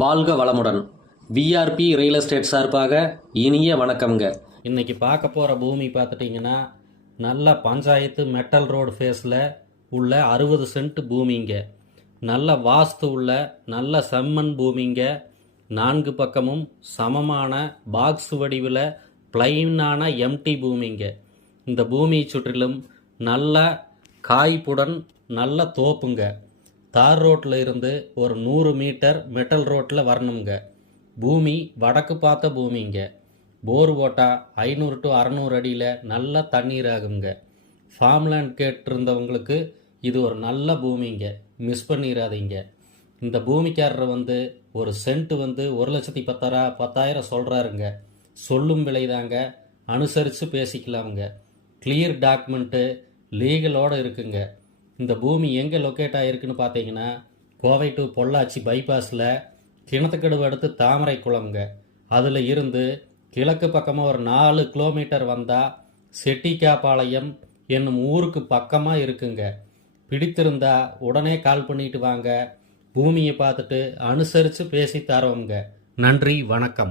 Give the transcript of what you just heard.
வாழ்க வளமுடன். VRB real estate சார்பாக இனிய வணக்கம்ங்க. இன்றைக்கி பார்க்க போகிற பூமி பார்த்துட்டிங்கன்னா நல்ல பஞ்சாயத்து மெட்டல் ரோடு ஃபேஸில் உள்ள 60 சென்ட் பூமிங்க. நல்ல வாஸ்து உள்ள நல்ல செம்மண் பூமிங்க. 4 பக்கமும் சமமான பாக்ஸ் வடிவில் பிளைனான எம்டி பூமிங்க. இந்த பூமியை சுற்றிலும் நல்ல காய்ப்புடன் நல்ல தோப்புங்க. தார் ரோட்டில் இருந்து ஒரு 100 மீட்டர் மெட்டல் ரோட்டில் வரணுங்க. பூமி வடக்கு பார்த்த பூமிங்க. போர் போட்டால் 500 to 600 அடியில் நல்ல தண்ணீர் ஆகுங்க. ஃபார்ம்லேண்ட் கேட்டிருந்தவங்களுக்கு இது ஒரு நல்ல பூமிங்க, மிஸ் பண்ணிடாதீங்க. இந்த பூமிக்காரர் ஒரு சென்ட் 1,10,000 சொல்கிறாருங்க. சொல்லும் விலை தாங்க, அனுசரித்து பேசிக்கலாமுங்க. கிளியர் டாக்குமெண்ட்டு லீகலோடு இருக்குங்க. இந்த பூமி எங்கே லொக்கேட் ஆகிருக்குன்னு பார்த்தீங்கன்னா கோவை டு பொள்ளாச்சி பைபாஸில் கிணத்துக்கடுவு அடுத்து தாமரை குளம்ங்க. அதில் இருந்து கிழக்கு பக்கமாக ஒரு 4 கிலோமீட்டர் வந்தால் செட்டிக்காபாளையம் என்னும் ஊருக்கு பக்கமாக இருக்குங்க. பிடித்திருந்தா உடனே கால் பண்ணிட்டு வாங்க. பூமியை பார்த்துட்டு அனுசரித்து பேசி தரோங்க. நன்றி, வணக்கம்.